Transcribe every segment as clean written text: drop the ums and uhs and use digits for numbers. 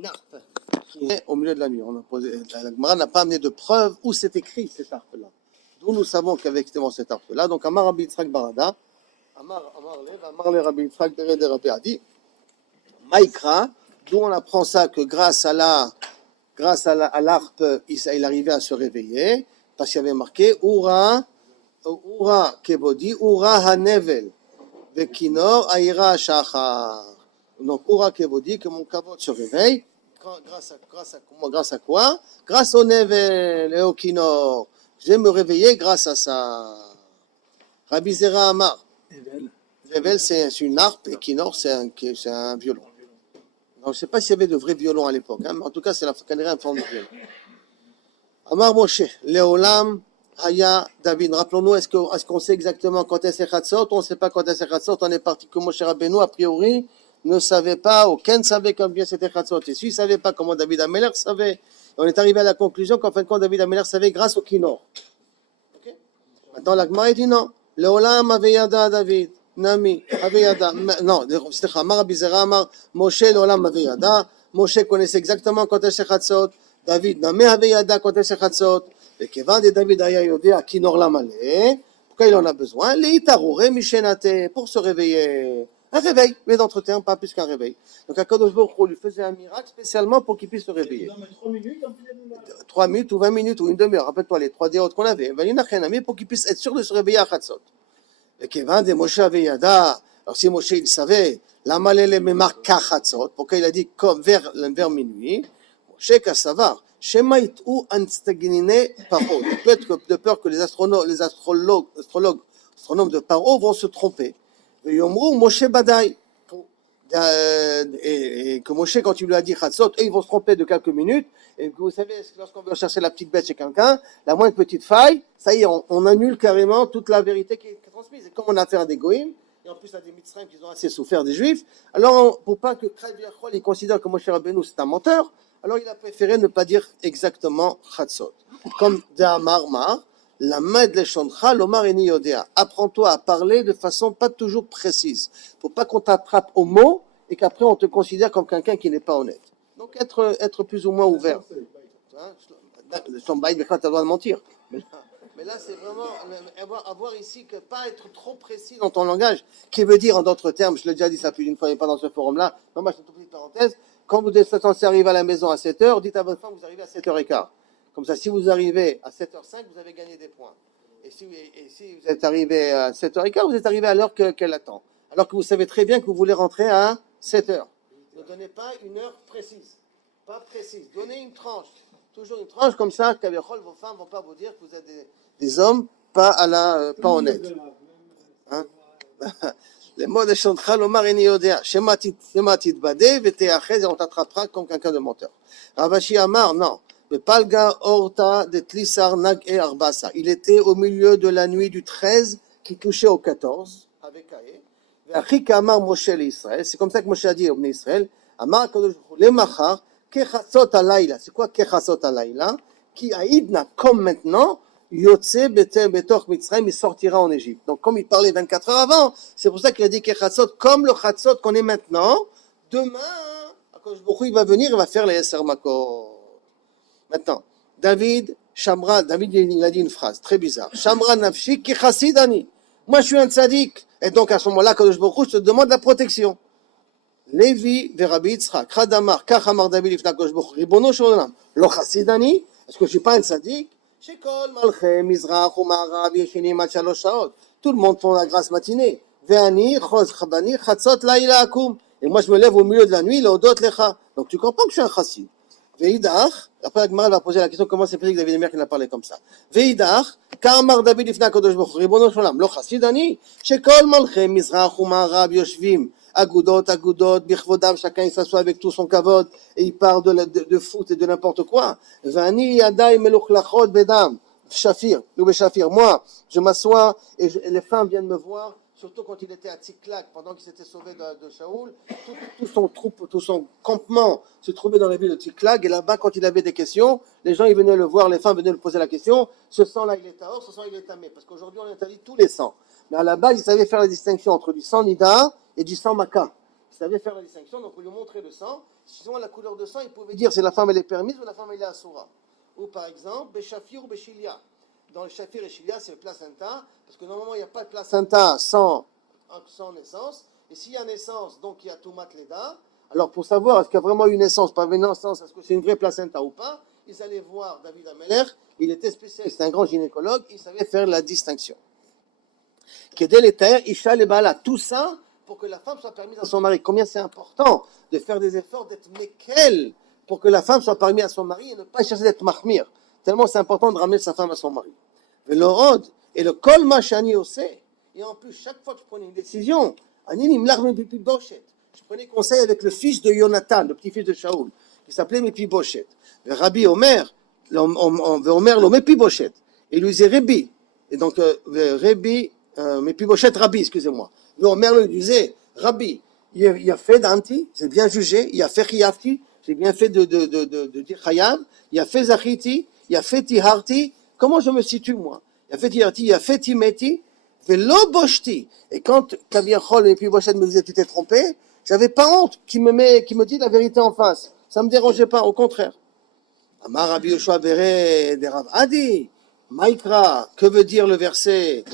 une harpe qui est au milieu de la nuit. La Gemara n'a pas amené de preuve où c'est écrit cette harpe-là. D'où nous savons qu'effectivement cette harpe-là. Donc, Amar Rabbi Yitzhak Barada, Amar le Rabbi Yitzhak de Rabbi Adi, Maïkra, d'où on apprend ça que grâce à l'harpe, il arrivait à se réveiller, parce qu'il y avait marqué Ura Kebodi, Ura Hanevel, Vekinor Aira Shachar. Donc, Ura Kebodi, que mon kavod se réveille, grâce à quoi? Grâce au Nevel et au Kinor. Je vais me réveiller grâce à ça. Rabbi Zera Amar. Nevel, c'est une harpe, et Kinor, c'est un violon. Donc, je ne sais pas s'il y avait de vrais violons à l'époque, hein, mais en tout cas, c'est la forme de violon. Amar Moshe, Leolam, Haya, David. Rappelons-nous, est-ce qu'on sait exactement quand est-ce Chatzot? On ne sait pas quand est-ce Chatzot. On est parti que Moshe Rabbeinu, a priori, ne savait pas, aucun ne savait combien c'était Chatzot. Et s'il ne savait pas comment David Ameler savait, on est arrivé à la conclusion qu'en fin de compte, David Ameler savait grâce au Kinor. Okay? Maintenant, la Gemara dit non. Leolam Aveyada David. Nami, Aveyada. Non, c'est Amar Rabbi Zera Amar, Moshe Leolam Aveyada. Moshe connaissait exactement quand est-ce Chatzot. David Nami Aveyada quand est-ce Chatzot. Et Kevan de David Aya Yodea Kinor Lamale. Pourquoi il en a besoin? Leitarore Mishenate, pour se réveiller. Un réveil, mais d'entretien, pas plus qu'un réveil. Donc, Akadosh Baruch Hu lui faisait un miracle spécialement pour qu'il puisse se réveiller. 3 minutes ou 20 minutes ou une demi-heure. Rappelle-toi les 3 déotes qu'on avait. Pour qu'il puisse être sûr de se réveiller à Chatzot. Et Kevan de Moshe Aveyada. Alors, si Moshe il savait, la malele me marque à Chatzot, pourquoi il a dit comme vers minuit, Moshe Kassavar. Shemaïtou Anstaginine Paro. Peut-être de peur que les astronomes de Paro vont se tromper. Et Yomrou Moshe Badaï. Et que Moshe, quand il lui a dit Chatzot, ils vont se tromper de quelques minutes. Et que vous savez, lorsqu'on veut chercher la petite bête chez quelqu'un, la moindre petite faille, ça y est, on annule carrément toute la vérité qui est transmise. Et comme on a affaire à des goïms, et en plus à des mitzrayim qui ont assez souffert des juifs, alors pour pas que Krav Yachol il considère que Moshe Rabbeinu c'est un menteur, alors il a préféré ne pas dire exactement Chatzot. Comme De'amar Mar, la med leshoncha lomar eni yodea. Apprends-toi à parler de façon pas toujours précise. Faut pas qu'on t'attrape au mot et qu'après on te considère comme quelqu'un qui n'est pas honnête. Donc être plus ou moins ouvert. Son bail, tu as le droit de mentir. Mais là, c'est vraiment avoir ici que pas être trop précis dans ton langage, qui veut dire en d'autres termes, je l'ai déjà dit ça plus d'une fois, mais pas dans ce forum-là. Non, moi, je fais une petite parenthèse. Quand vous êtes censé arriver à la maison à 7h, dites à votre femme que vous arrivez à 7h15. Comme ça, si vous arrivez à 7h05, vous avez gagné des points. Et si vous êtes arrivé à 7h15, vous êtes arrivé à l'heure qu'elle attend. Alors que vous savez très bien que vous voulez rentrer à 7h. Ne donnez pas une heure précise. Pas précise. Donnez une tranche. Toujours une tranche comme ça, que vos femmes ne vont pas vous dire que vous êtes des hommes pas honnêtes. Hein? Les mots de Shontra Lomar Eni Yodea. Shema titbade veteachez, et on t'attrapera comme quelqu'un de menteur. Ravashi Amar, non. Palga Orta de Tlisar Nag e Arbasa. Il était au milieu de la nuit du 13 qui touchait au 14 avec Aé. Ve'achika Amar Moshe l'Israël. C'est comme ça que Moshe a dit au Bnei Israël. Amar Kadosh le Machar Kechatzot Alayla. C'est quoi Kechatzot Alayla? Qui aïdna comme maintenant. Yotze betoch Mitzrayim, il sortira en Égypte. Donc, comme il parlait 24 heures avant, c'est pour ça qu'il a dit que Chatzot, comme le Chatzot qu'on est maintenant, demain, Akadosh Baruch Hu, il va venir, il va faire les Yesser Makot. Maintenant, David, il a dit une phrase très bizarre. Shamra nafshi ki chassidani. Moi, je suis un tzaddik. Et donc, à ce moment-là, Akadosh Baruch Hu, je te demande la protection. Lévi, Rabbi Yitzchak, Khadamar, Kachamar David, Ifna Akadosh Baruch Hu, Ribono shel olam. Lo chassidani. Est-ce que je suis pas un tzaddik? Shekol malchem mizrach ou ma'arav yeshinim ad shalosh shaot. Tout le monde font la grâce matinée. Ve'ani choz chabani chatzot laila akum. Et moi je me lève au milieu de la nuit, l'audot lecha. Donc tu comprends que je suis un chassid. Ve'idach, après la Gemara va poser la question comment c'est possible que David Ameler qui a parlé comme ça. Ve'idach, ka'amar David ifna Kadosh Baruch Hu, ribono shel olam, lo chassid ani. Shekol malchem mizrach ou ma'arav yoshvim. Agoudot, bichvodam, chacun il s'assoit avec tout son kavod et il parle de foot et de n'importe quoi. Vani yadai melochlachot bedam, shafir, ou shafir. Moi, je m'assois et les femmes viennent me voir, surtout quand il était à Tziklak, pendant qu'il s'était sauvé de Shaoul, tout son campement se trouvait dans la ville de Tziklak, et là-bas, quand il avait des questions, les gens ils venaient le voir, les femmes venaient lui poser la question, ce sang-là il est tahor, ce sang il est tamé, parce qu'aujourd'hui on interdit tous les sangs. Mais à la base, il savait faire la distinction entre du sang nida et du sang maca. Il savait faire la distinction, donc on lui montrait le sang. Selon la couleur de sang, il pouvait dire si la femme elle est permise ou la femme elle est assoura. Ou par exemple, Béchafir ou Béchilia. Dans le Shafir et Chilia, c'est le placenta, parce que normalement il n'y a pas de placenta sans naissance. Et s'il y a naissance, donc il y a Toumat Leda. Alors pour savoir est-ce qu'il y a vraiment une naissance, pas une naissance, est-ce que c'est une vraie placenta ou pas, ils allaient voir David Ameler, il était spécialiste, c'est un grand gynécologue, il savait faire la distinction. Kedel et Taher, Isha le Baala, tout ça pour que la femme soit permise à son mari. Combien c'est important de faire des efforts, d'être mekel, pour que la femme soit permise à son mari et ne pas chercher d'être mahmir. Tellement c'est important de ramener sa femme à son mari. Et le rod, et le kol machani osé, et en plus, chaque fois que je prenais une décision, je prenais conseil avec le fils de Jonathan, le petit-fils de Shaoul, qui s'appelait Mepiboshet. Le Rabbi Omer, Omer le Mepiboshet. Et il lui disait Rabbi. Et donc, Rabbi, Mepiboshet Rabbi, excusez-moi. Le Omer lui disait Rabbi, il a fait d'anti, j'ai bien jugé, il a fait chiyavti, j'ai bien fait de dire chayav, il a fait zachiti, il a fait tiharti. Comment je me situe, moi? Il a fait tiharti, il a fait timeti, velo boshti. Et quand Kaviachol et Mepiboshet me disaient tu t'es trompé, j'avais pas honte qu'il me dit la vérité en face. Ça me dérangeait pas, au contraire. Amar Rabbi Yoshua Bere de Rav Adi, Maïkra, que veut dire le verset?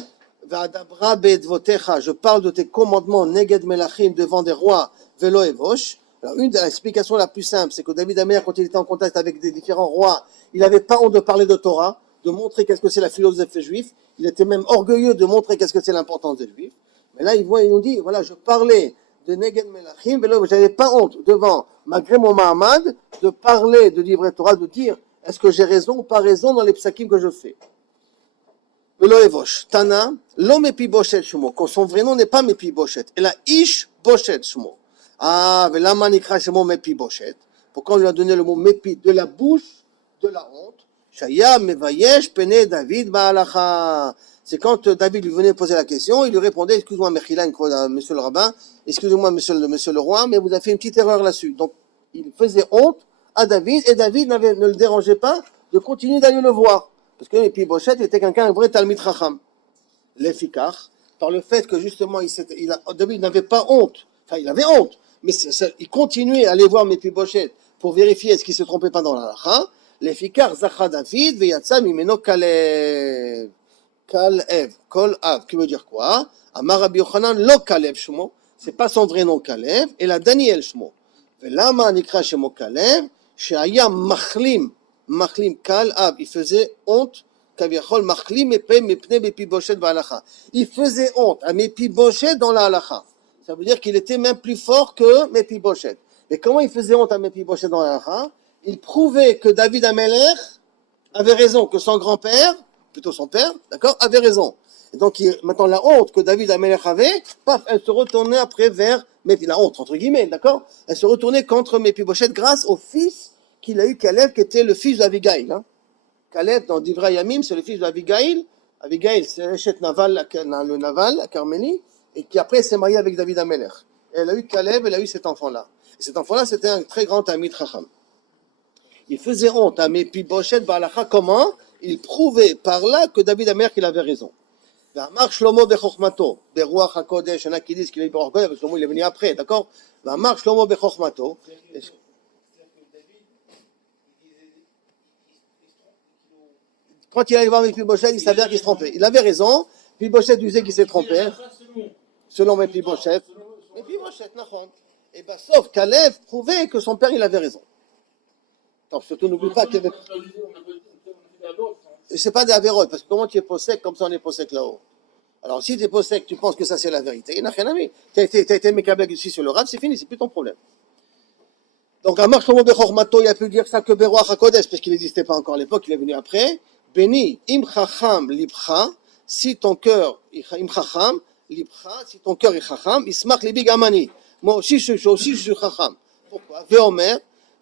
Va'adabra be'edvotecha, je parle de tes commandements, neged melachim, devant des rois, velo evosh. Alors, une des explications la plus simple, c'est que David Amer, quand il était en contact avec des différents rois, il n'avait pas honte de parler de Torah, de montrer qu'est-ce que c'est la philosophie juive. Il était même orgueilleux de montrer qu'est-ce que c'est l'importance des juifs. Mais là, il nous dit, voilà, je parlais de neged melachim, velo evosh. J'avais pas honte devant, malgré mon Mahamad, de parler de livre Torah, de dire, est-ce que j'ai raison ou pas raison dans les psakim que je fais. Velo evosh. Tana, lo Mepiboshet shmo. Quand son vrai nom n'est pas Mepiboshet, elle a ish boshet shmo. Ah, velama nikra shmo Mepiboshet. Pourquoi on lui a donné le mot Mepi, de la bouche, de la honte? Shaya mevayesh pene David ba'alacha. C'est quand David lui venait poser la question, il lui répondait, excuse-moi, Mechila, monsieur le rabbin, excusez-moi, monsieur le roi, mais vous avez fait une petite erreur là-dessus. Donc, il faisait honte à David, et David ne le dérangeait pas de continuer d'aller le voir. Parce que Mepiboshet était quelqu'un, un vrai Talmid Chacham. L'effikar, par le fait que justement, David n'avait pas honte, enfin, il avait honte, mais il continuait à aller voir Mepiboshet pour vérifier est-ce qu'il se trompait pas dans la halakha. L'effikar, Zacha David, Veyatsa Mimeno Kalev. Kalev, Kol Av, qui veut dire quoi? Amar Rabbi Yochanan, Lo Kalev Shmo, c'est pas son vrai nom Kalev, et la Daniel Shmo. Velama Nikra Shemo Kalev, Sheaya Machlim Kal Av, il faisait honte, Kaviachol Machlim Mepne Mepiboshet Ba'alacha. Il faisait honte à Mepiboshet dans la halacha. Ça veut dire qu'il était même plus fort que Mepiboshet. Mais comment il faisait honte à Mepiboshet dans la halacha? Il prouvait que David Ameler avait raison, que son grand-père, plutôt son père, d'accord, avait raison. Et donc, maintenant, la honte que David Ameler avait, paf, elle se retournait après vers, la honte, entre guillemets, d'accord, elle se retournait contre Mepiboshet grâce au fils qu'il a eu, Caleb, qui était le fils d'Abigail. Hein. Caleb, dans Divrei Yamim, c'est le fils d'Abigail. Abigail, c'est Eshet Naval, le Naval, à Carmélie, et qui après s'est marié avec David Ameler. Et elle a eu Caleb, elle a eu cet enfant-là. Et cet enfant-là, c'était un très grand ami de Chacham. Il faisait honte à Mepiboshet Ba'alacha. Comment? Il prouvait par là que David Ameler qu'il avait raison. V'amar Shlomo bechokmato, beruach hakodesh, il y en a qui disent qu'il est beruach hakodesh, parce que Shlomo il est venu après, d'accord? V'amar Shlomo bechokmato. Quand il allait voir Mepiboshet, il s'avère qu'il se trompait. Il avait raison. Mepiboshet disait qu'il s'est trompé. Selon Mepiboshet. Mepiboshet, nachon. Et bien, sauf Caleb prouvait que son père, il avait raison. Alors, surtout, n'oublie pas qu'il y avait... C'est pas des avérotes, parce que comment tu es possèque, comme ça on est possèque là-haut. Alors, si tu es possèque, tu penses que ça c'est la vérité. Il n'a rien à voir. Tu as été mécabègue ici sur le rad, c'est fini, c'est plus ton problème. Donc, à Marshlomo Bechormato, il a pu dire ça que Beruach HaKodesh, parce qu'il n'existait pas encore à l'époque, il est venu après. Béni, im chacham libcha, si ton cœur, im chacham libcha, si ton cœur est chacham, ismach libi gamani. Moi aussi, je suis chacham. Pourquoi? Veomer,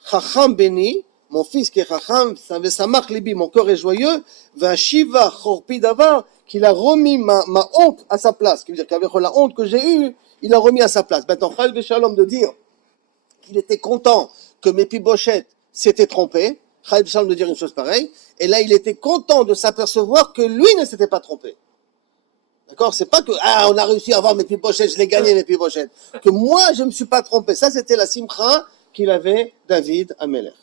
chacham béni, mon fils qui est chacham, ça marque libi, mon cœur est joyeux, va shiva chorpi davar, qu'il a remis ma honte à sa place. Qui veut dire qu'avec la honte que j'ai eue, il a remis à sa place. Maintenant, Chal Shalom de dire qu'il était content que Mepiboshet s'était trompé, Chal Shalom de dire une chose pareille, et là il était content de s'apercevoir que lui ne s'était pas trompé. D'accord? C'est pas que, on a réussi à avoir Mepiboshet, je l'ai gagné Mepiboshet. Que moi je ne me suis pas trompé. Ça c'était la simcha qu'il avait David Amelech.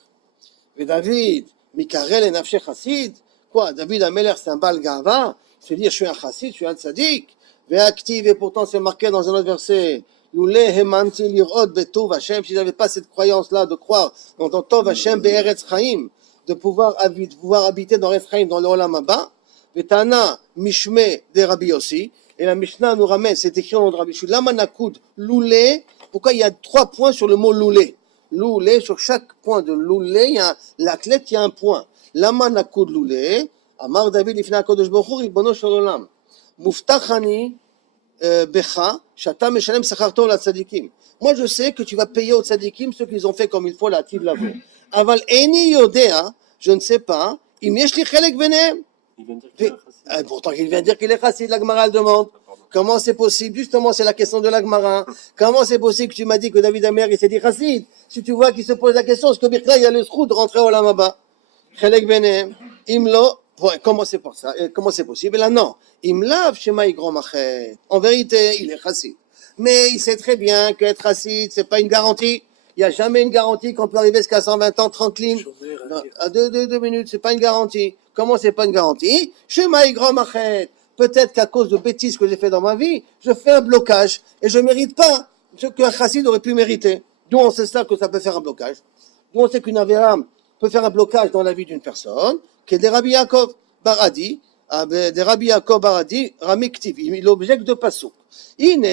Et David, Mikarel et Nafshe Chassid, quoi, David Amelech, c'est un Baal Gava, il se dit, je suis un Chassid, je suis un Tzadik, Ve'aktiv, et pourtant c'est marqué dans un autre verset, Loulé Hemanti Lirod Betov Hashem, si j'avais pas cette croyance-là de croire dans ton Tov Hashem Be'eretz Chaim, de pouvoir habiter dans Eretz Chaim, dans le Olam Haba, Vetana Mishme de Rabbi aussi, et la Mishnah nous ramène, c'est écrit dans le Rabbi Shua, Lama Nakud Loulé, pourquoi il y a 3 points sur le mot Loulé? Loulé, sur chaque point de Loulé, il y a l'athlète, il y a un point. Lama Nakud Loulé, Amar David Ifna Kodesh Baruch Hu, Ribono Shel Olam, Muftachani Becha, Shata Meshalem Sacharto la Tzadikim. Moi je sais que tu vas payer aux Tzadikim ceux qu'ils ont fait comme il faut la Tiv Lavo. Aval Eni Yodea, je ne sais pas, Im Yesh Li Chelek Benem. Il vient de dire qu'il est chassid. Pourtant, il vient de dire qu'il est chassid, la Gemara le demande. Comment c'est possible? Justement, c'est la question de la Gemara. Comment c'est possible que tu m'as dit que David Amer, il s'est dit chassid? Si tu vois qu'il se pose la question, est-ce que Birkla, il y a le sroud de rentrer au Lamaba? Chelek Benem, Imlo, comment c'est pour ça? Comment c'est possible? Et là, non. Imlav, Shema Yigrom Achet. En vérité, il est chassid. Mais il sait très bien qu'être chassid, c'est pas une garantie. Il n'y a jamais une garantie qu'on peut arriver jusqu'à 120 ans tranquille. À 2 minutes, c'est pas une garantie. Comment c'est pas une garantie? Shema Yigrom Achet. Peut-être qu'à cause de bêtises que j'ai fait dans ma vie, je fais un blocage et je mérite pas ce qu'un chassid aurait pu mériter. D'où on sait ça que ça peut faire un blocage. D'où on sait qu'une avéram peut faire un blocage dans la vie d'une personne, qui est des Rabbi Yaakov Baradi, des Rabbi Yaakov Baradi, Rami Ktiv, il objecte de Passouk. Ine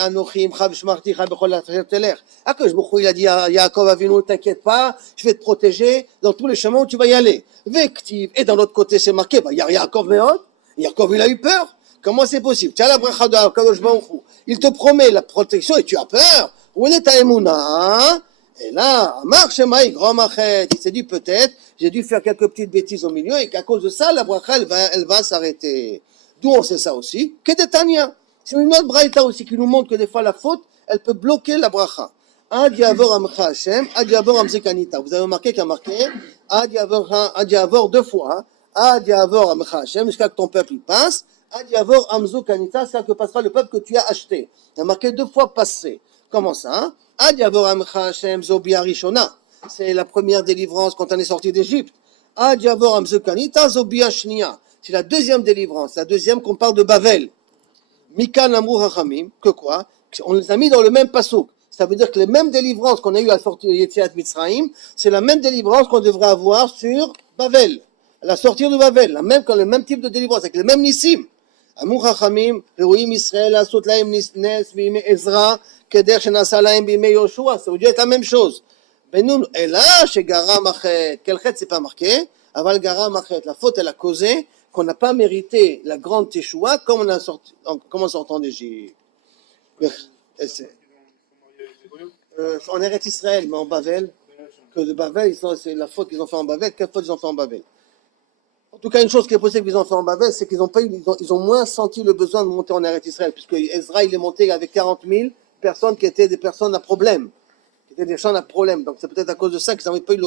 Anochim Chav Shmarti Chav Bechol Telech. Akadosh Baruch Hu, il a dit à Yaakov Avinu, t'inquiète pas, je vais te protéger dans tous les chemins où tu vas y aller. Vektiv, et dans l'autre côté c'est marqué, il y a Yaakov Meod. Yaakov, il a eu peur. Comment c'est possible? Tu as la bracha de Akadosh Baruch Hu. Il te promet la protection et tu as peur. Où est ta émouna? Et là, marche Shema Yigrom Achet. Il s'est dit peut-être, j'ai dû faire quelques petites bêtises au milieu et qu'à cause de ça, la bracha, elle va s'arrêter. D'où on sait ça aussi? Kedetania. C'est une autre braïta aussi qui nous montre que des fois la faute, elle peut bloquer la bracha. Ad Yavor Amcha Hashem, Ad Yavor Amzekanita. Vous avez remarqué qu'il y a marqué Ad Yavor 2 fois. Hein? Ad Yavor Amcha Hashem, jusqu'à que ton peuple y passe. Ad Yavor Amzo Kanita, c'est-à-dire que passera le peuple que tu as acheté. Il y a marqué 2 fois passé. Comment ça? Hein? Ad Yavor Amcha Hashem Zobia Rishona. C'est la première délivrance quand on est sorti d'Égypte. Ad Yavor Amzo Kanita Zobia Shnia. C'est la deuxième délivrance, la deuxième qu'on parle de Bavel. Mikan Amrou Hachamim, que quoi? On les a mis dans le même pasouk. Ça veut dire que les mêmes délivrances qu'on a eues à la sortie de Yetziat Mitzrayim, c'est la même délivrance qu'on devrait avoir sur Bavel. À la sortie de Bavel, le même type de délivrance, avec les mêmes nissim. Amrou Hachamim, Reouim Israël, Asot Laim Nes, Bime Ezra, Keder Shenasa Laim Bime Yoshua. Ça veut dire la même chose. Benoun, et là, chez Garam Achet, quel chet c'est pas marqué? Aval Garam Achet, la faute elle a causé qu'on n'a pas mérité la grande Teshua comme on sortant d'Égypte. En Eretz Israël, mais en Bavel, que de Bavel, c'est la faute qu'ils ont fait en Bavel. Quelle faute ils ont fait en Bavel? En tout cas, une chose qui est possible qu'ils ont fait en Bavel, c'est qu'ils ont moins senti le besoin de monter en Eretz Israël, puisque Ezra, il est monté avec 40 000 personnes qui étaient des personnes à problème. Qui étaient des gens à problème. Donc c'est peut-être à cause de ça qu'ils n'avaient pas eu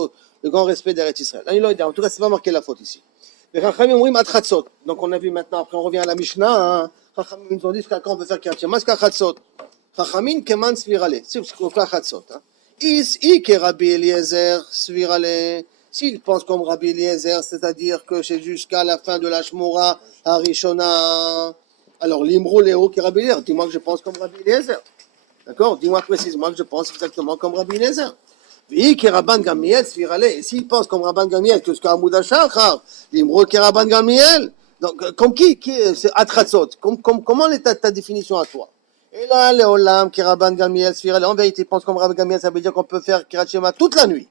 le grand respect d'Eretz Israël. En tout cas, c'est pas marqué la faute ici. Donc on a vu maintenant, après on revient à la Mishnah, hein. Chachamim nous ont dit jusqu'à quand on peut faire Kriyat Shema, jusqu'à Chatzot. Chachamim keman svirale, c'est ce qu'on fait Chatzot. Ici que Rabbi Eliezer svirale, s'il pense comme Rabbi Eliezer, c'est-à-dire que c'est jusqu'à la fin de la Shmora Harishona, alors l'Imrou Léo qui est Rabbi Eliezer, dis-moi que je pense comme Rabbi Eliezer. D'accord? Dis-moi précisément que je pense exactement comme Rabbi Eliezer. Oui, que Rabban Gamliel svirale. Et s'il pense comme Rabban Gamliel, que ce qu'Amoud Hachar, l'Imro que Rabban Gamliel, donc comme qui c'est Atratzot? Comment est ta définition à toi? Et là, le Olam que Rabban Gamliel svirale. En vérité, il pense comme Rabban Gamliel, ça veut dire qu'on peut faire Kriyat Shema toute la nuit.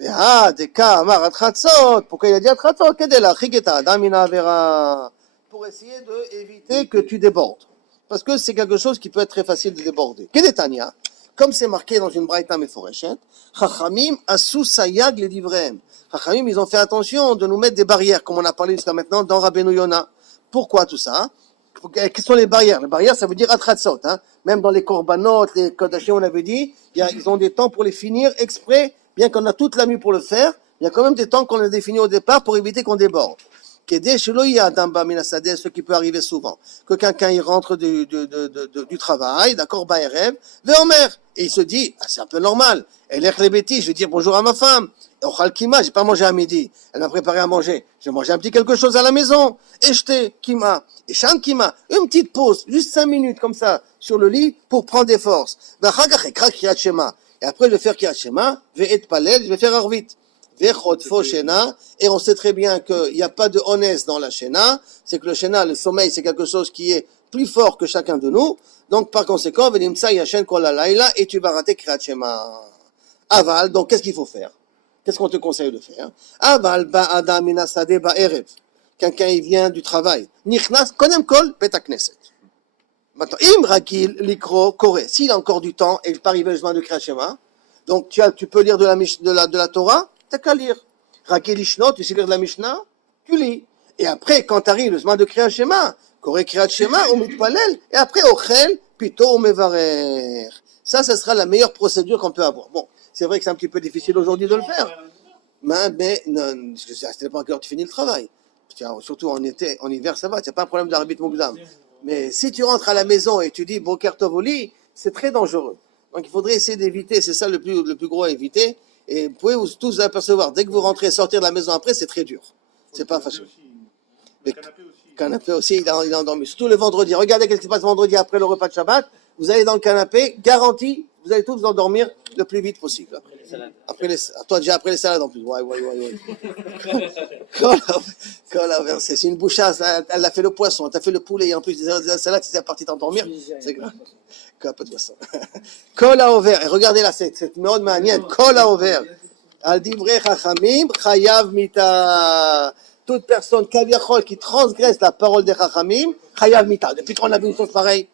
Des cas Amar Atratzot. Pourquoi il a dit Atratzot? Kedela Chigeta Adamina Vera. Pour essayer d'éviter que tu débordes. Parce que c'est quelque chose qui peut être très facile de déborder. Kedetania. Comme c'est marqué dans une braïta meforeshet, Chachamim asu sayag les livreim. Chachamim, ils ont fait attention de nous mettre des barrières, comme on a parlé jusqu'à maintenant dans Rabbeinu Yona. Pourquoi tout ça? Quelles sont les barrières? Les barrières, ça veut dire atratzot. Hein? Même dans les korbanot, les kodashim, on avait dit, ils ont des temps pour les finir exprès, bien qu'on a toute la nuit pour le faire, il y a quand même des temps qu'on a définis au départ pour éviter qu'on déborde. Ce qui peut arriver souvent, que quelqu'un il rentre du travail, d'accord, Baerev, Veomer, et il se dit, c'est un peu normal, Et l'air les bêtises, je vais dire bonjour à ma femme. Ochal kima, j'ai pas mangé à midi. Elle m'a préparé à manger. J'ai mangé un petit quelque chose à la maison. Et jeté kima. Et shan kima. Une petite pause, juste 5 minutes comme ça, sur le lit, pour prendre des forces. Et après, je vais faire kriyat shema, je vais être palel, je vais faire arvit. Et on sait très bien qu'il n'y a pas de honnête dans la shena. C'est que le shena, le sommeil, c'est quelque chose qui est plus fort que chacun de nous. Donc, par conséquent, venimsa yashen kol halayla, et tu vas rater kriyat shema. Aval, donc qu'est-ce qu'il faut faire? Qu'est-ce qu'on te conseille de faire? Aval ba'adam min hasadeh ba'erev. Quelqu'un, il vient du travail. Nichnas konem kol bet hakneset. Maintenant, im rakil likro kore. S'il a encore du temps et il pas arrivé le jour de kriyat shema, donc tu peux lire de la Torah, t'as qu'à lire. Rakil ishnot, tu sais lire de la Mishnah, tu lis. Et après, quand t'arrives le jour de kriyat shema, kore kriyat shema, ou mitpalel, et après, ochel, pito ou mevarer. Ça sera la meilleure procédure qu'on peut avoir. Bon, c'est vrai que c'est un petit peu difficile aujourd'hui de le faire. Mais non, c'était pas encore tu finis le travail. Surtout en été, en hiver, ça va, c'est pas un problème d'arbitre moukdam. Mais si tu rentres à la maison et tu dis Boker Tov au lit, c'est très dangereux. Donc il faudrait essayer d'éviter, c'est ça le plus gros à éviter. Et vous pouvez tous vous apercevoir, dès que vous rentrez, sortir de la maison après, c'est très dur. C'est pas facile. Le canapé aussi, il a endormi. Surtout le vendredi. Regardez qu'est-ce qui se passe vendredi après le repas de Shabbat. Vous allez dans le canapé, garanti, vous allez tous vous endormir le plus vite possible. Toi déjà après les salades en plus. Ouais. C'est une bouchasse. Elle a fait le poisson, elle a fait le poulet et en plus la salade, si c'est parti t'endormir, c'est grave. Un peu de poisson. Kol haover. Et regardez là, cette méthode manienne. Kol haover. Al divrei chachamim chayav mita. Toute personne kaviachol qui transgresse la parole des chachamim chayav mita. Depuis qu'on a vu une chose pareille.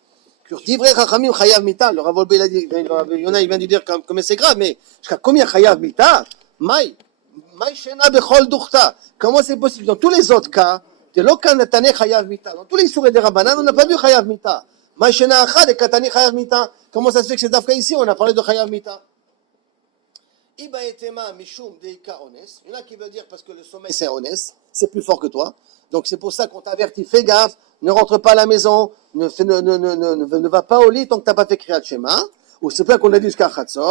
Divrei chachamim chayav mita. Le Rav Wolbe, il a dit, Yona, il vient de dire comme c'est grave, mais jusqu'à combien chayav mita? Maï shena bechol duchta. Comment c'est possible? Dans tous les autres cas, de l'okan natane chayav mita. Dans tous les sourets des rabbanan, on n'a pas vu chayav mita. Maï shena achad et katani chayav mita. Comment ça se fait que c'est d'Afka ici, on a parlé de chayav mita? Iba etema mishum deika ones. Il y en a qui veut dire parce que le sommeil c'est ones, c'est plus fort que toi. Donc c'est pour ça qu'on t'avertit, fais gaffe, ne rentre pas à la maison, ne va pas au lit tant que tu n'as pas fait kriyat shema. Ou c'est pas qu'on a dit jusqu'à chatzot.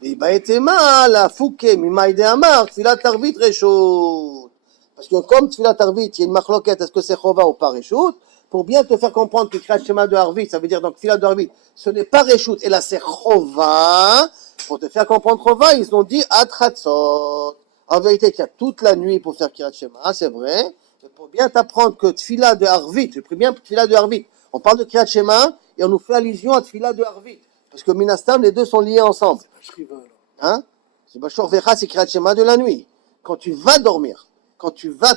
Iba etema la fouke mimaïde amar tfilat arvit reshut. Parce que comme tfilat arvit, il y a une marloquette, est-ce que c'est chova ou pas reshut? Pour bien te faire comprendre que kriyat shema de arvit, ça veut dire donc tfilat de arvit, ce n'est pas reshut, et là c'est chova. Pour te faire comprendre chova, ils ont dit atratzot. En vérité, il y a toute la nuit pour faire kriyat shema, c'est vrai. Mais pour bien t'apprendre que tfila de Harvit, je prie bien tfila de Harvit, on parle de kriyat shema et on nous fait allusion à tfila de Harvit. Parce que minastam, les deux sont liés ensemble. Hein? C'est Bashor Vecha, c'est kriyat shema de la nuit. Quand tu vas dormir,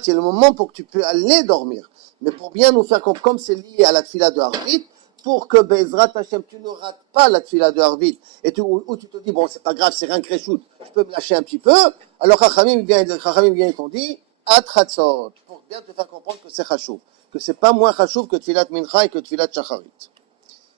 c'est le moment pour que tu peux aller dormir. Mais pour bien nous faire comprendre, comme c'est lié à la tfila de Harvit, pour que Bezrat Hashem, tu ne rates pas la tfila de Harvit, et où tu te dis, bon, c'est pas grave, c'est rien que reshoot, je peux me lâcher un petit peu, alors Chachamim vient et t'ont dit, Atratzot, pour bien te faire comprendre que c'est chashuv, que c'est pas moins chashuv que tfilat mincha et que tfilat shacharit.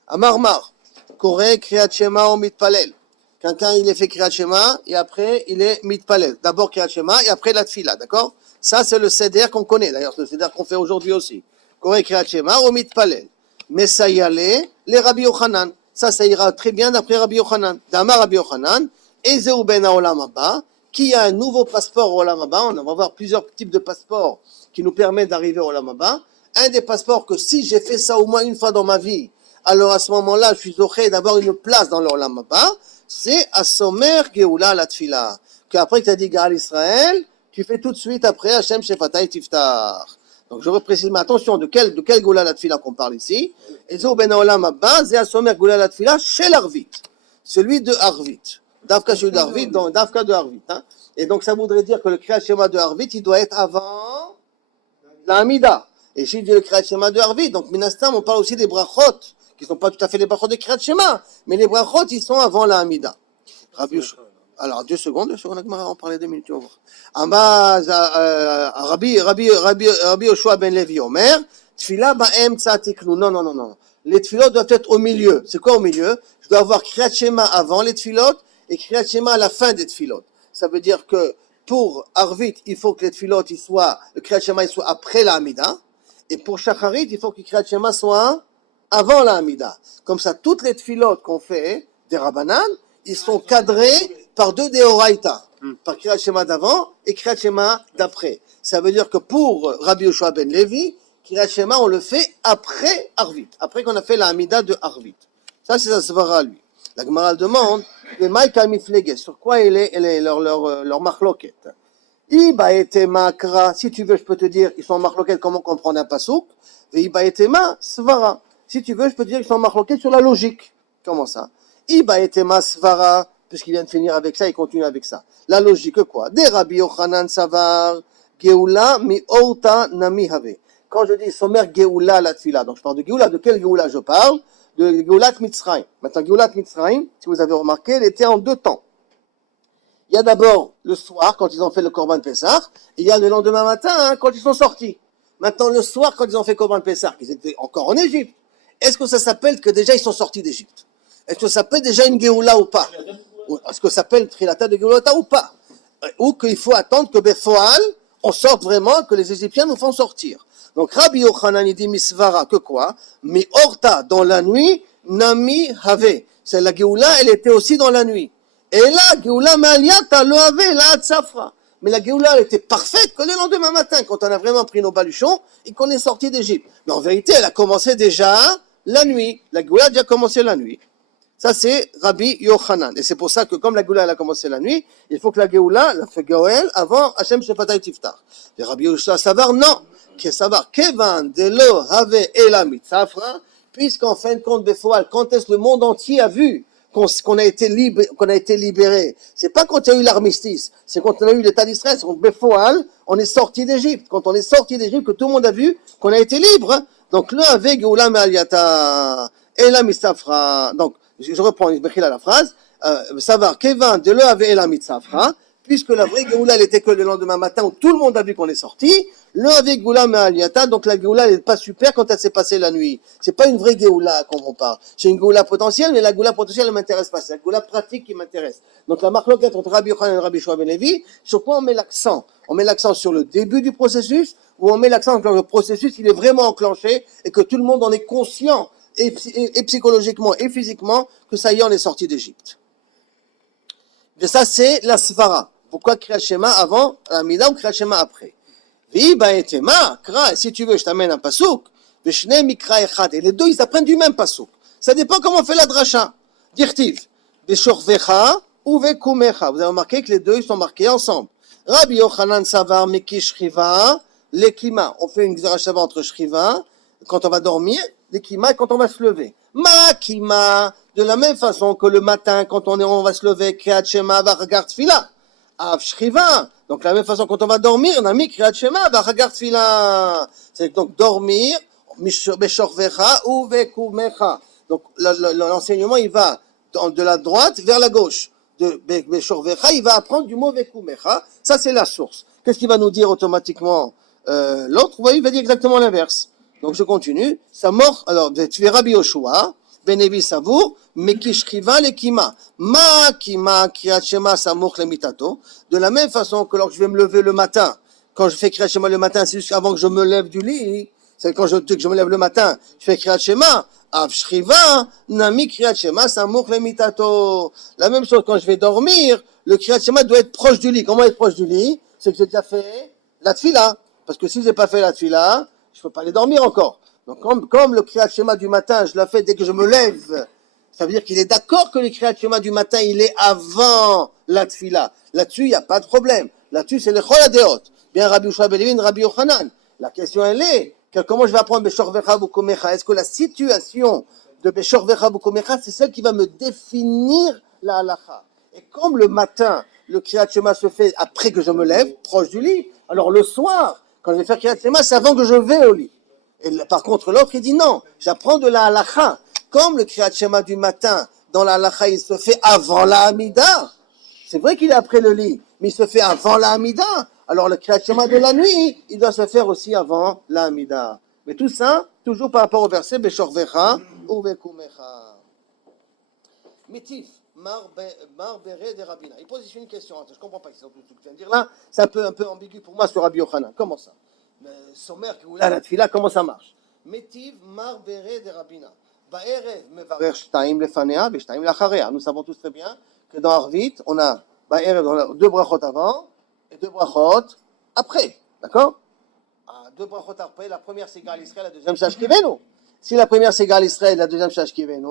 Amar, Koreh kriyat shema ou mitpalel. Quelqu'un, il est fait kriyat shema et après, il est mitpalel. D'abord kriyat shema et après la tfila, d'accord? Ça, c'est le seder qu'on connaît, d'ailleurs, c'est le seder qu'on fait aujourd'hui aussi. Koreh kriyat shema ou mitpalel. Mais ça y allait, les Rabbi Yochanan. Ça ira très bien d'après Rabbi Yochanan. D'Amar Rabbi Yochanan, Ezeu ben haolam haba, qui a un nouveau passeport au Olam Haba. On va voir plusieurs types de passeports qui nous permettent d'arriver au Olam Haba. Un des passeports que si j'ai fait ça au moins une fois dans ma vie, alors à ce moment-là, je suis heureux d'avoir une place dans le Olam Haba, c'est Asomer Geoula la Tfila. Qu'après que tu as dit Gaal Israël, tu fais tout de suite après Hashem Shefatai Tiftar. Donc je reprécise, mais attention, de quel Geoula la Tfila qu'on parle ici? Ezo ben Olam Haba, c'est Asomer Geoula la Tfila chez l'Arvit. Celui de Arvit. Dafka chez Arvit, donc Dafka de Arvit. Hein. Et donc ça voudrait dire que le Kriyat Shema de Arvit, il doit être avant la Hamida. Et si je dis le Kriyat Shema de Arvit, donc Minastam, on parle aussi des brachot, qui ne sont pas tout à fait les brachot de Kriyat Shema, mais les brachot, ils sont avant la Hamida. Alors, 2 secondes, on parlait 2 minutes, on va voir. Rabbi Yoshua ben Levi Omer, Tfila ba'em tzatiknu. Non. Les tfilot doivent être au milieu. C'est quoi au milieu? Je dois avoir Kriyat Shema avant les tfilot et Kriyat Shema à la fin des tfilot. Ça veut dire que pour Arvit, il faut que les tfilot, le Kriyat Shema, il soit après la Hamida. Et pour Shacharit, il faut que le Kriyat Shema soit avant la Hamida. Comme ça, toutes les tfilot qu'on fait, des Rabbanan, ils sont cadrés par deux Deoraita, par Kriyat Shema d'avant et Kriyat Shema d'après. Ça veut dire que pour Rabbi Yoshua ben Levi, Kriyat Shema, on le fait après Arvit, après qu'on a fait la Hamida de Arvit. Ça, c'est sa svara, lui. La Gemara demande, sur quoi elle est leur marloquet. Iba etema kra, si tu veux, je peux te dire, ils sont marloquet, comment comprendre un pasouk. Et iba etema svara. Si tu veux, je peux te dire qu'ils sont marloquet sur la logique. Comment ça? Iba etema svara, puisqu'il vient de finir avec ça, il continue avec ça. La logique, quoi? De Rabbi Yochanan savar, geoula mi orta nami have. Quand je dis sommer geoula la tfila, donc je parle de geoula, de quelle geoula je parle? De Geulat Mitzrayim. Maintenant, Geulat Mitzrayim, si vous avez remarqué, elle était en deux temps. Il y a d'abord le soir, quand ils ont fait le Korban Pessah, et il y a le lendemain matin, quand ils sont sortis. Maintenant, le soir, quand ils ont fait Korban Pessah, ils étaient encore en Égypte. Est-ce que ça s'appelle que déjà ils sont sortis d'Égypte? Est-ce que ça s'appelle déjà une Géoula ou pas? Est-ce que ça s'appelle Trilata de Géoulata ou pas? Ou qu'il faut attendre que Befoal, on sorte vraiment, que les Égyptiens nous font sortir. Donc Rabbi Yochanan il dit misvara que quoi? Mi orta dans la nuit, nami have. C'est la Géoula, elle était aussi dans la nuit. Et là, Géoula maliata le have la tsafra. Mais la Géoula, elle était parfaite que le lendemain matin, quand on a vraiment pris nos baluchons et qu'on est sorti d'Égypte. Mais en vérité, elle a commencé déjà la nuit. La Géoula a déjà commencé la nuit. Ça, c'est Rabbi Yochanan. Et c'est pour ça que comme la Géoula, elle a commencé la nuit, il faut que la Géoula, la fait Goël, avant Hachem Shefatay Tiftar. Et Rabbi Yoshua Savar, non. Que savoir, Kevan de lo have ela mitzafra, puisqu'en fin de compte, Befoal, quand est-ce que le monde entier a vu qu'on a été libéré? C'est pas quand il y a eu l'armistice, c'est quand on a eu l'état d'Israël, c'est quand Befoal, on est sorti d'Égypte. Quand on est sorti d'Égypte, que tout le monde a vu qu'on a été libre. Donc, le have geoula me'aliata ela mitzafra. Donc, je reprends la phrase, savoir, Kevan de lo have ela mitzafra, puisque la vraie Géoula, elle était que le lendemain matin où tout le monde a vu qu'on est sorti, le avec Géoula Ma'aliata, donc la Géoula, elle n'est pas super quand elle s'est passée la nuit. C'est pas une vraie Géoula qu'on on parle. C'est une Géoula potentielle, mais la Géoula potentielle, elle m'intéresse pas. C'est la Géoula pratique qui m'intéresse. Donc la marloquette entre Rabbi Yochanan et Rabbi Yoshua ben Levi, sur quoi on met l'accent? On met l'accent sur le début du processus, ou on met l'accent sur le processus, il est vraiment enclenché, et que tout le monde en est conscient, et psychologiquement et physiquement, que ça y est, on est sorti d'Égypte. Et ça, c'est la svara. Pourquoi Kriyat Shema avant la Mida ou Kriyat Shema après? Vi ba'etema, kra, si tu veux, je t'amène un pasouk. Veshne mikra echad. Et les deux, ils apprennent du même pasouk. Ça dépend comment on fait la dracha. Dirtiv. Veshorvecha ou vekumecha. Vous avez remarqué que les deux, ils sont marqués ensemble. Rabbi Yochanan savar meki shriva, lekima. On fait une dracha entre shriva, quand on va dormir, lekima, et quand on va se lever. Makima. De la même façon que le matin, quand on va se lever, Kriyat Shema, Vachagar Tfila. Av Shriva. Donc, de la même façon, quand on va dormir, on a mis Kriyat Shema, Vachagar Tfila. C'est donc dormir, Beshorvecha ou Vekumecha. Donc, l'enseignement, il va de la droite vers la gauche. De Beshorvecha, il va apprendre du mot Vekumecha. Ça, c'est la source. Qu'est-ce qu'il va nous dire automatiquement l'autre? Vous voyez, il va dire exactement l'inverse. Donc, je continue. Ça mort, alors, tu verras Rabbi Yoshua. Benevi Savour, Mekishriva lekima. Ma kima Kriyat Shema samour lemitato. De la même façon que lorsque je vais me lever le matin, quand je fais Kriyat Shema le matin, c'est juste avant que je me lève du lit, c'est quand je me lève le matin, je fais Kriyat Shema, Av Shriva, Nami Kriyat Shema samour lemitato. La même chose quand je vais dormir, le Kriyat Shema doit être proche du lit. Comment être proche du lit? C'est que j'ai déjà fait la tfila. Parce que si j'ai pas fait la tfila, je peux pas aller dormir encore. Donc, comme le Kriyat Shema du matin, je la fais dès que je me lève, ça veut dire qu'il est d'accord que le Kriyat Shema du matin, il est avant la tfila. Là-dessus, il n'y a pas de problème. Là-dessus, c'est le chol hadeot. Bien Rabbi Yoshua ben Levi, Rabbi Yochanan. La question, elle est, comment je vais apprendre Beshorvecha Vukomecha? Est-ce que la situation de Beshorvecha Vukomecha, c'est celle qui va me définir la halacha? Et comme le matin, le Kriyat Shema se fait après que je me lève, proche du lit, alors le soir, quand je vais faire Kriyat Shema, c'est avant que je vais au lit. Et par contre, l'autre, il dit non, j'apprends de la halacha. Comme le Kriyat Shema du matin, dans la halacha, il se fait avant la Hamida. C'est vrai qu'il est après le lit, mais il se fait avant la Hamida. Alors le Kriyat Shema de la nuit, il doit se faire aussi avant la Hamida. Mais tout ça, toujours par rapport au verset, Beshorvecha ou Vekumecha. Mitif, Mar Beret de Rabina. Il pose ici une question, je ne comprends pas ce que tu viens de dire là, c'est un peu ambigu pour moi sur Rabbi Yochanan. Comment ça? Sommer, la tfila, comment ça marche? Métiv, mar beret de Rabina. Ba'erev, mevarer shtaim lefanea, veshtaim lacharea. Nous savons tous très bien que dans Arvit, on a deux brachot avant et deux brachot après. D'accord? Deux brachot après, la première c'est Gal Israël, la deuxième c'est Ashkivenu. Si la première c'est Gal Israël, la deuxième c'est Ashkivenu,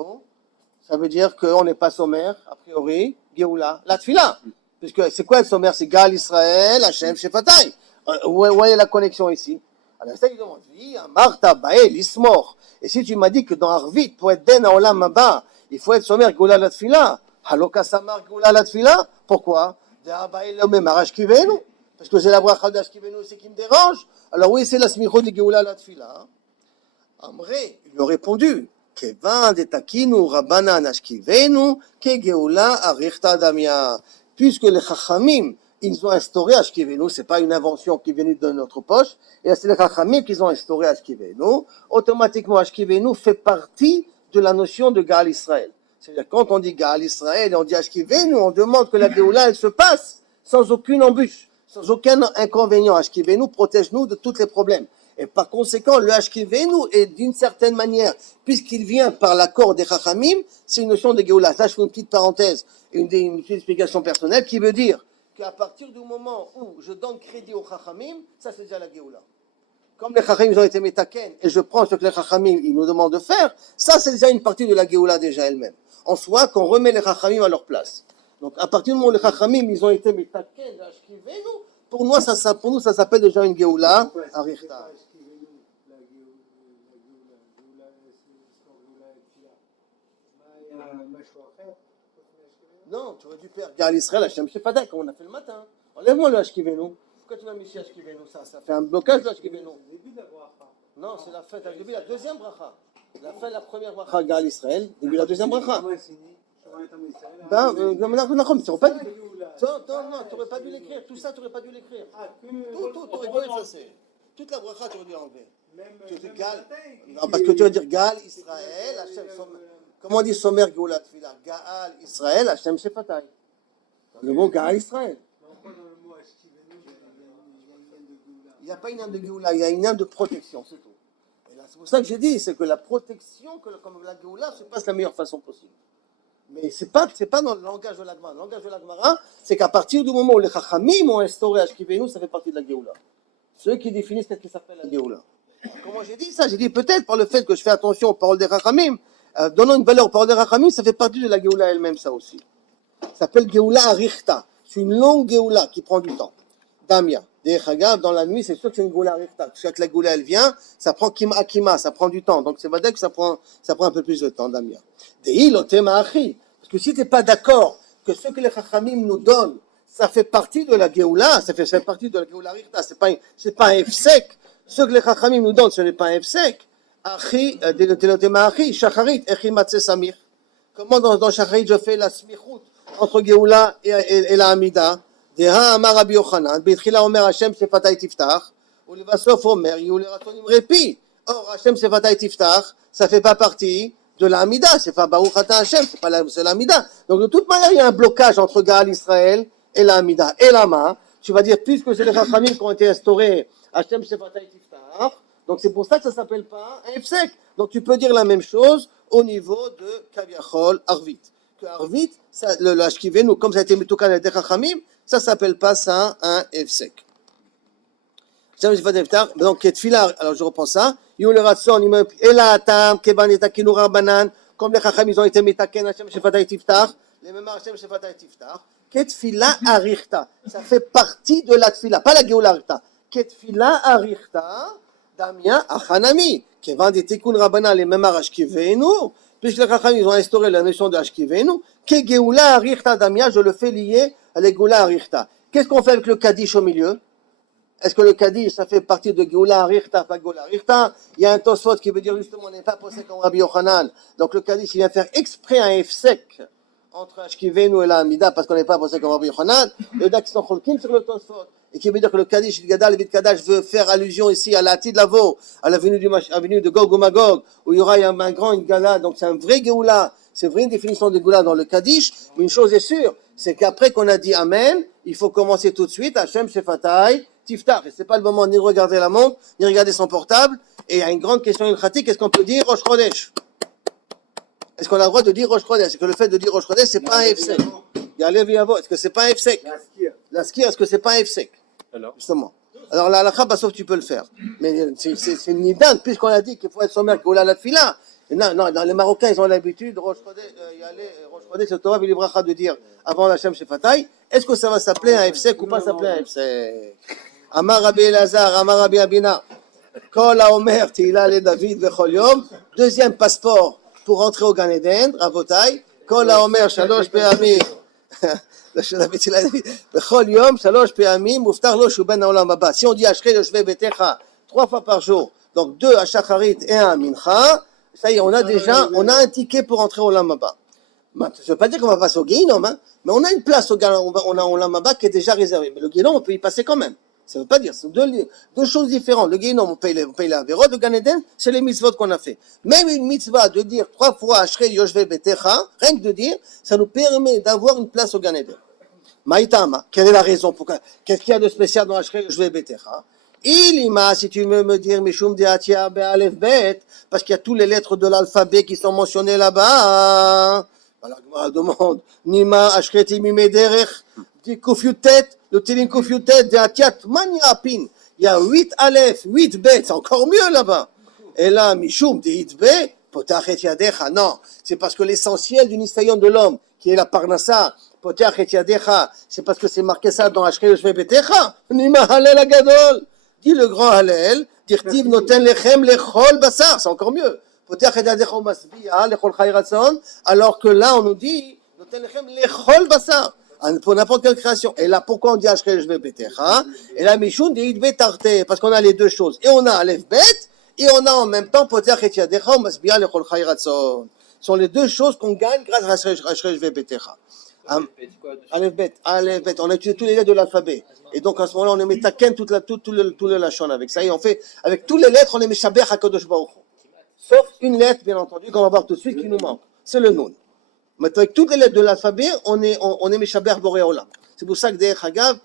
ça veut dire qu'on n'est pas sommaire, a priori, Géoula, la Tfila. Puisque c'est quoi le sommaire? C'est Gal Israël, Hachem, Shefatai. Vous voyez la connexion ici. Alors ça, il demande, Marta, Bael, Ismor. Et si tu m'as dit que dans Arvit, pour être Ben à Olam Haba, il faut être sommaire, Géoula, la Tfila. Haloka Samar, Géoula, la Tfila. Pourquoi? Parce que c'est la bracha d'Ashkivenu, c'est qui me dérange. Alors oui, c'est la smicho de Géoula, la Tfila. Amré, il lui a répondu, Kevan de Takinu Rabbanan Ashkivenu, ke Géoula Arichta Damia. Puisque les Chachamim, ils ont instauré Ashkivenu, c'est pas une invention qui est venue de notre poche, et c'est les Chachamim qui ont instauré Ashkivenu, automatiquement Ashkivenu fait partie de la notion de Gaal Israël. C'est-à-dire quand on dit Gaal Israël et on dit Ashkivenu, on demande que la Géoula elle se passe sans aucune embûche, sans aucun inconvénient. Ashkivenu protège-nous de tous les problèmes. Et par conséquent, le Ashkivenu est d'une certaine manière, puisqu'il vient par l'accord des Chachamim, c'est une notion de Géoula. Là, je fais une petite parenthèse, une petite explication personnelle qui veut dire qu'à partir du moment où je donne crédit aux Chachamim, ça c'est déjà la Géoula. Comme les Chachamim ont été métaken, et je prends ce que les Chachamim ils nous demandent de faire, ça c'est déjà une partie de la Géoula déjà elle-même. En soi, qu'on remet les Chachamim à leur place. Donc à partir du moment où les Chachamim ils ont été métaken, Ashkivenu, pour nous ça s'appelle déjà une Géoula, Arichta. Non, tu aurais dû faire Gaal Israël, Hachem Shefatai, comme on a fait le matin. Enlève-moi le Ashkivenu. Pourquoi tu m'as mis ici Ashkivenu? Ça fait un blocage le Ashkivenu. Non, c'est la fête, le début de la deuxième bracha. La fin de la première bracha, Gaal Israël, début de la deuxième bracha. Non, tu n'aurais pas dû. Non, tu n'aurais pas dû l'écrire. Tout ça, tu n'aurais pas dû l'écrire. Tout, tu aurais dû effacer. Toute la bracha, tu aurais dû l'enlever. Tu dis Gaal. Non, parce que tu vas dire Gaal Israël, Hachem. Comment on dit sommaire Géoula Tfila? Gaal Israël, Hachem Shefatai. Le mot Gaal Israël. Il n'y a pas une âme de Géoula, il y a une âme de protection, c'est tout. Et là, c'est pour ça que j'ai dit, c'est que la protection, comme la Géoula, se passe de la meilleure façon possible. Mais c'est pas dans le langage de l'Agmara. Le langage de l'Agmara, c'est qu'à partir du moment où les Chachamim ont instauré Ashkivenu, ça fait partie de la Géoula. Ceux qui définissent ce qui s'appelle la Géoula. Comment j'ai dit ça? J'ai dit peut-être par le fait que je fais attention aux paroles des Chachamim, donnant une valeur aux paroles des Chachamim, ça fait partie de la Géoula elle-même, ça aussi. Ça s'appelle Géoula Arichta. C'est une longue Géoula qui prend du temps. Damia. Des Chagav, dans la nuit, c'est sûr que c'est une Géoula Arichta. Parce que la Géoula, elle vient, ça prend Kima, ça prend du temps. Donc c'est vrai que ça prend un peu plus de temps, Damia. Dei lotema achi. Parce que si tu n'es pas d'accord que ce que les Chachamim nous donnent, ça fait partie de la Géoula, ça fait partie de la Géoula Arichta, c'est pas un F-sec. Ce que les Chachamim nous donnent, ce n'est pas un F-sec. Achi, delotema achi, shacharit, echi matzeh samir. Comment dans shacharit je fais la smichut entre Géoula et la Amida? Deha amar Rabbi Yochanan, betchila omer Hashem shefatai tiftach, ou levasof omer yeu leratonim repi. Or, Hashem shefatai tiftach, ça fait pas partie de la Amida, c'est pas Baruch Ata Hashem, c'est la Amida. Donc de toute manière, il y a un blocage entre Gaal Israël et la Amida. Et Lama, tu vas dire, puisque c'est les Chachamim qui ont été instaurés, Hashem shefatai tiftach, donc c'est pour ça que ça s'appelle pas un F-sec. Donc tu peux dire la même chose au niveau de Kaviachol Arvit. Que Arvit, le Ashkivenu, comme ça a été Metoukan et Chachamim, ça s'appelle pas ça un F-sec. Donc Ketfila, alors je reprends ça. Yul Ratson, Ela Atam, Keban et Takinu Rabbanan, comme les Chachamim ils ont été Metaken, Hashem Shefatai Tiftach, les mêmes Hashem Shefatai Tiftach. Ketfila Arichta, ça fait partie de la Tfila, pas la Géoula Arichta. Ketfila Arichta, Damia Achanami, Kevan de Tikun Rabbanan, les mêmes Ashkivenu, puisque les Chachamim ils ont instauré la notion de Ashkivenu, que Géoula Arichta Damia, je le fais lier à la Géoula Arichta. Qu'est-ce qu'on fait avec le Kaddish au milieu? Est-ce que le Kaddish, ça fait partie de Géoula Arichta, pas Géoula Arichta? Il y a un Tosfot qui veut dire justement, on n'est pas posé comme Rabbi Yochanan. Donc le Kaddish, il vient faire exprès un F-sec entre Ashkivenu et la Amida, parce qu'on n'est pas posé comme Rabbi Yochanan. Le Dak sont cholkim sur le Tosfot. Et qui veut dire que le Kaddish, le Gadal, le Vit Kadash veut faire allusion ici à la Tid Lavo, à l'avenue de Gog ou Magog, où il y aura un grand Gala. Donc c'est un vrai Géoula. C'est vrai une définition de Géoula dans le Kaddish. Mais une chose est sûre, c'est qu'après qu'on a dit Amen, il faut commencer tout de suite, Hashem Shefatai, Tiftach. Et c'est pas le moment ni de regarder la montre, ni de regarder son portable. Et il y a une grande question ilchatique, qu'est-ce qu'on peut dire Rosh Chodesh? Est-ce qu'on a le droit de dire Rosh Chodesh? C'est que le fait de dire Rosh Chodesh, c'est pas un F-sec. Il Ya'aleh v'yavo. Est-ce que c'est pas un F-sec? La skir, est-ce que c'est pas un F-sec? Alors, Justement. Alors la halakha, bah, sauf tu peux le faire. Mais c'est une nidane, puisqu'on a dit qu'il faut être sommaire qu'il la fila. Non, non, dans les Marocains, ils ont l'habitude, Rosh Chodesh, c'est Torah V'libracha de dire avant l'Hachem Shefatay, est-ce que ça va s'appeler un F-sec ou pas s'appeler un F-sec? Amar Rabbi Elazar, Amar Rabbi Abina, Kol HaOmer Tehila le David V'chol Yom. Deuxième passeport pour rentrer au Gan Eden, Rabotai, Kol HaOmer Shalosh Pe'amim. בכל יום 3 פעמים מובטח לו שהוא בן העולם הבא. Si on dit אשרי יושבי ביתך 3 fois par jour, donc 2 à Shacharit et 1 à Mincha, ça y est, on a un ticket pour entrer au Olam Haba. Ça ne veut pas dire qu'on va passer au Guéhinom, hein, mais on a une place on a au Olam Haba qui est déjà réservée. Mais le Guéhinom, on peut y passer quand même. Ça ne veut pas dire, c'est deux choses différentes. Le Guéhinom, on paye la Averot, le Gan Eden, c'est les mitzvot qu'on a fait. Même une mitzvah de dire 3 fois Ashrei Yoshvei Betecha, rien que de dire, ça nous permet d'avoir une place au Gan Eden. Maïtama, quelle est la raison? Qu'est-ce qu'il y a de spécial dans Ashrei Yoshvei Betecha? Ilima, si tu veux me dire Mishum Deatia Be'alef Bet, parce qu'il y a toutes les lettres de l'alphabet qui sont mentionnées là-bas. Alors, je me demande, Nima Ashrei Timimei Derech, Kufyutet, le Tilim Kufyutet, Deatiat Maniapin. Il y a 8 Aleph, 8 Bet, c'est encore mieux là-bas. Et là, Mishum Deitbe, Potachet Yadecha. Non, c'est parce que l'essentiel du nisayon de l'homme, qui est la Parnassa, Potachet Yadecha, c'est parce que c'est marqué ça dans Ashrei Yoshvei Betecha. Nima Halel Agadol. Dit le grand Hallel, Dirtiv Noten Lechem Lechol Basar, c'est encore mieux. Potachet Yadecha Masbiya, Lechol Chai Ratzon, alors que là, on nous dit, Noten Lechem Lechol Basar. Pour n'importe quelle création. Et là, pourquoi on dit Ashrei Yoshvei Betecha? Et là, Mishun Deitbe Tarte, parce qu'on a les deux choses. Et on a Aleph Bet, et on a en même temps Potachet Yadecha Masbiya Lechol Chai Ratzon. Ce sont les deux choses qu'on gagne grâce à Ashrei Yoshvei Betecha. Aleph Bet, on a utilisé tous les lettres de l'alphabet. Et donc à ce moment-là, on est metaken tout le lachon avec ça. Et on fait, avec toutes les lettres, on est Meshaber HaKadosh Baruch Hu. Sauf une lettre, bien entendu, qu'on va voir tout de suite, qui nous manque. C'est le Nun. Maintenant, avec toutes les lettres de l'alphabet, on est Meshaber Boré Olam. C'est pour ça que derrière Hagav,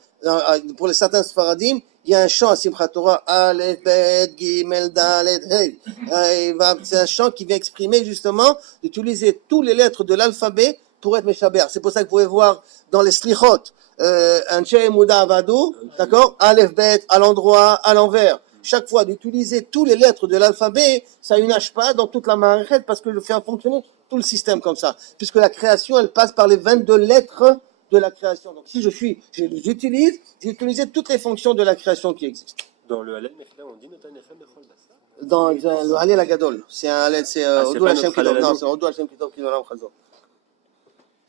pour les certains Sfaradim, il y a un chant à Simchat Torah, Aleph, Bet, Gimel, Dalet, Hey. C'est un chant qui vient exprimer justement d'utiliser toutes les lettres de l'alphabet pour être Meshaber. C'est pour ça que vous pouvez voir dans les Slichot, Anshei Mouda Avadou, d'accord, Aleph, Bet, à l'endroit, à l'envers. Chaque fois d'utiliser toutes les lettres de l'alphabet, ça a une hashpa dans toute la marachet parce que je fais fonctionner tout le système comme ça. Puisque la création, elle passe par les 22 lettres de la création. Donc si j'ai utilisé toutes les fonctions de la création qui existent. dans le Hallel Mechila, on dit Noten Lechem Lechol Basar. Dans le Hallel Agadol, c'est un Hallel, c'est Odou Hashem Kitov. Non, c'est Odou Hashem Kitov qui nous l'a chazor.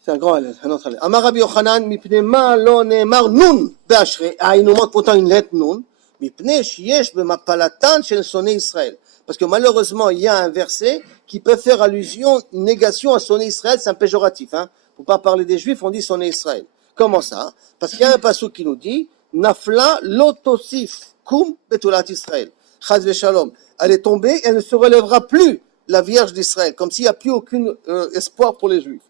C'est un grand Hallel, un autre Hallel. Amar Rabbi Yochanan, mipnei ma lo ne'emar nun be'ashrei. Ah, il nous manque pourtant une lettre nun. Mipnei sheyesh b'mapalatan shel sonei Israël. Parce que malheureusement, il y a un verset qui peut faire allusion, une négation à sonner Israël, c'est un péjoratif. Hein. Pour pas parler des Juifs, on dit sonner Israël. Comment ça? Parce qu'il y a un passage qui nous dit Nafla lotosif kum betulat Israël. Chaz v'shalom. Elle est tombée, elle ne se relèvera plus, la Vierge d'Israël, comme s'il n'y a plus aucun espoir pour les Juifs.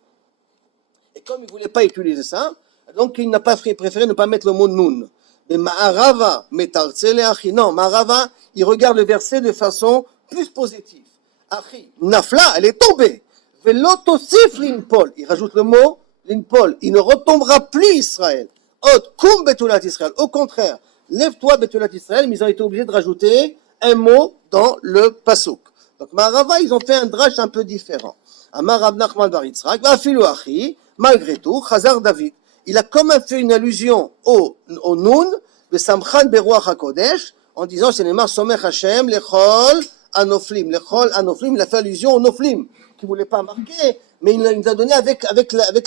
Et comme il ne voulait pas utiliser ça, donc il n'a pas préféré ne pas mettre le mot nun. Mais Ma'arava, metartzele achi. Non, Ma'arava, il regarde le verset de façon plus positive. Achi, Nafla, elle est tombée. Velotosif l'inpol. Il rajoute le mot l'inpol. Il ne retombera plus Israël. Ot kum betulat Israël. Au contraire, lève-toi betulat Israël, mais ils ont été obligés de rajouter un mot dans le pasuk. Donc Ma'arava, ils ont fait un drash un peu différent. Amar Rab Nachman bar Yitzhak, va'afilu achi, malgré tout, Chazar David. Il a quand même fait une allusion au Nun, Besamchan Beruach HaKodesh, en disant, c'est les mar Somech Hashem, Lechol Anoflim. Lechol Anoflim, il a fait allusion au Noflim, qui ne voulait pas marquer, mais il nous a donné avec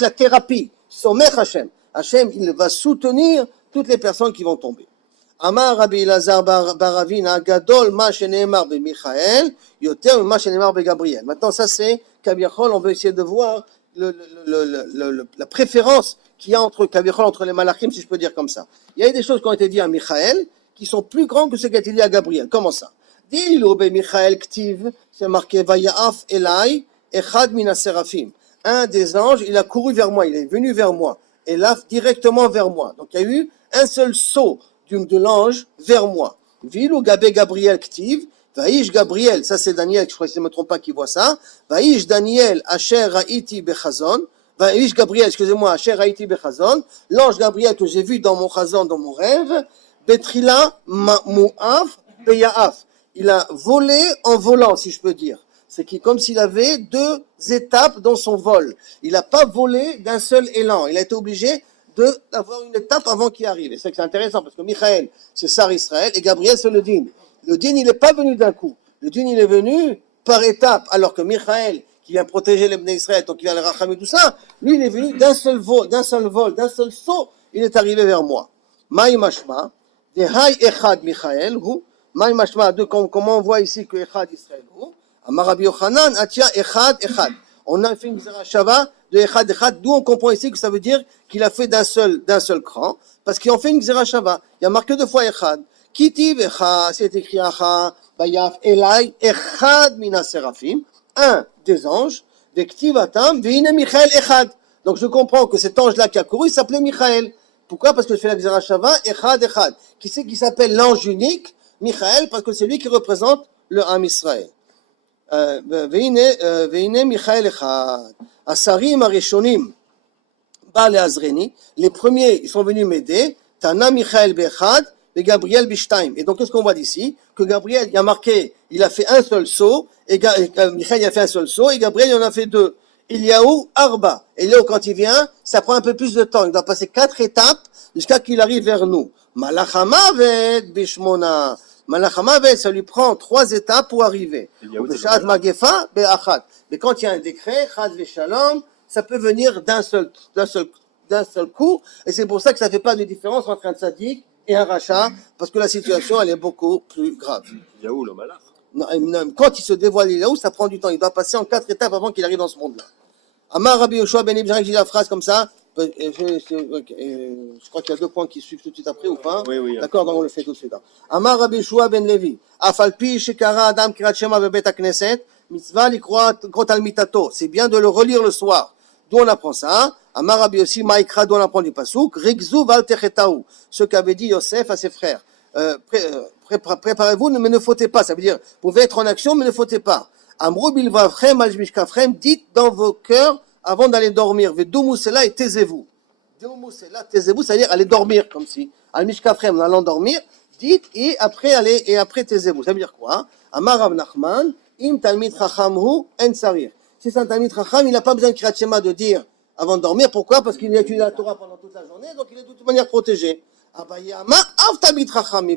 la thérapie. Somech Hashem. Hashem, il va soutenir toutes les personnes qui vont tomber. Amar Rabbi Elazar Baravina, Gadol Ma Sheneemar Be Michael, Yoter Ma Sheneemar Be Gabriel. Maintenant, ça c'est, Kaviachol, on veut essayer de voir la préférence qu'il y a entre les malachim, si je peux dire comme ça. Il y a des choses qui ont été dites à Michael qui sont plus grandes que ce qui a été dit à Gabriel. Comment ça? Dis-le, Michael Ktiv, c'est marqué Vayaaf Elai, Echad Mina Serafim. Un des anges, il a couru vers moi, il est venu vers moi, et là, directement vers moi. Donc il y a eu un seul saut de l'ange vers moi. Vilou Gabé Gabriel Ktiv, Vaïsh Gabriel, ça c'est Daniel, je crois que je ne me trompe pas qui voit ça. Vaïsh Daniel, Asher Raïti Bechazon, Vaïsh Gabriel, excusez-moi, Asher Haïti Bechazon, l'ange Gabriel que j'ai vu dans mon chazon, dans mon rêve, Betrila Mu'af Beyaaf. Il a volé en volant, si je peux dire. C'est comme s'il avait deux étapes dans son vol. Il n'a pas volé d'un seul élan. Il a été obligé d'avoir une étape avant qu'il arrive. Et c'est intéressant parce que Michael, c'est Sar Israël et Gabriel, c'est le Din. Le Din, il n'est pas venu d'un coup. Le Din, il est venu par étapes, alors que Michael, qui vient protéger les Bnei Israël, donc il vient le Racham et tout ça, lui, il est venu d'un seul vol, d'un seul saut, il est arrivé vers moi. Maï Mashma, de Hay Echad Michael, ou Maï Mashma, comment on voit ici que Echad Israël, ou Amar Rabbi Yochanan, Atia Echad Echad. On a fait une Gzera Shava de Echad Echad, d'où on comprend ici que ça veut dire qu'il a fait d'un seul cran, parce qu'ils ont fait une Gzera Shava. Il y a marqué deux fois Echad. Kitiv Echad, c'est écrit Acha, Bayaf, Elai, Echad Mina Serafim, un des anges, de Ktivatam, Veine Michael Echad. Donc je comprends que cet ange-là qui a couru, il s'appelait Michael. Pourquoi? Parce que je fais la Gzera Shava, Echad Echad. Qui c'est qui s'appelle l'ange unique? Michael, parce que c'est lui qui représente le Ham Israël. והנה מיכאל אחד, השרים הראשונים בא לעזרני, les premiers ils sont venus m'aider, Tana Michael באחד וGabriel בשתיים. Et donc qu'est-ce qu'on voit d'ici? Que Gabriel, il y a marqué, il a fait un seul saut, et Michael il a fait un seul saut, et Gabriel il en a fait deux. Eliyahu Arba. Eliyahu quand il vient, ça prend un peu plus de temps, il doit passer 4 étapes jusqu'à qu'il arrive vers nous. Malach Hamavet Bishmona. Malach Hamavet, ça lui prend 3 étapes pour arriver. Mais quand il y a un décret, Chad Veshalom, ça peut venir d'un seul coup, et c'est pour ça que ça ne fait pas de différence entre un tzaddik et un rachat, parce que la situation elle est beaucoup plus grave. Yaou, le malach. Quand il se dévoile Eliyahu, ça prend du temps. Il doit passer en 4 étapes avant qu'il arrive dans ce monde-là. Amar Rabbi Yoshua ben Ibn, j'ai dit la phrase comme ça. Je crois qu'il y a 2 points qui suivent tout de suite après ou pas? Oui. D'accord, donc on le fait tout de suite. Amar Rabbi Yoshua ben Levi. Afalpi shekara adam kirat shema bebet hakneset mitzvah likrot al mitato. C'est bien de le relire le soir. D'où on apprend ça? Amar Rabbi Yossi Maïkra, d'où on apprend du pasuk. Rigzu val techetaou. Ce qu'avait dit Yosef à ses frères. Préparez-vous, mais ne fautez pas. Ça veut dire, vous pouvez être en action, mais ne fautez pas. Amrou bilvavchem al mishkafchem, dites dans vos cœurs avant d'aller dormir. Vedoumoussela et taisez-vous. Doumoussela, taisez-vous, c'est-à-dire allez dormir comme si. Al mishkafchem, en allant dormir, dites et après allez et après taisez-vous. Ça veut dire quoi? Amar Rav Nachman, im talmid chachamhu en sarir. Si c'est un talmid chacham, il n'a pas besoin de Kriyat Shema de dire avant de dormir. Pourquoi? Parce qu'il étudie la Torah pendant toute la journée, donc il est de toute manière protégé. Même un Talmid Chacham,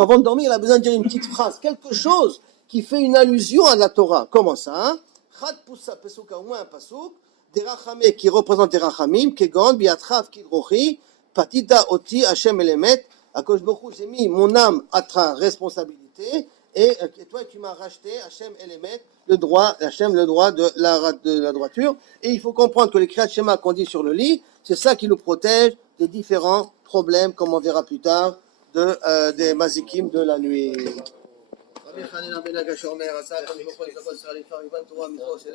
avant de dormir, il a besoin de dire une petite phrase, quelque chose qui fait une allusion à la Torah. Comment ça? Chad Poussa, Pesuk, au moins un Pasuk, des Rachamé qui représente des Rachamim, Kegon, Biatrav, Kidrochi, Patita, Oti, Hachem, Elemet, Akosh Bokhu, j'ai mis mon âme à ta responsabilité, et toi tu m'as racheté, Hachem, Elemet, le droit, Hachem, le droit de la droiture, et il faut comprendre que les Kriyat Shema qu'on dit sur le lit, c'est ça qui nous protège des différents problèmes, comme on verra plus tard, des mazikim de la nuit. Rabbi Hanina ben Agash Omer, Asa, comme je me prononce,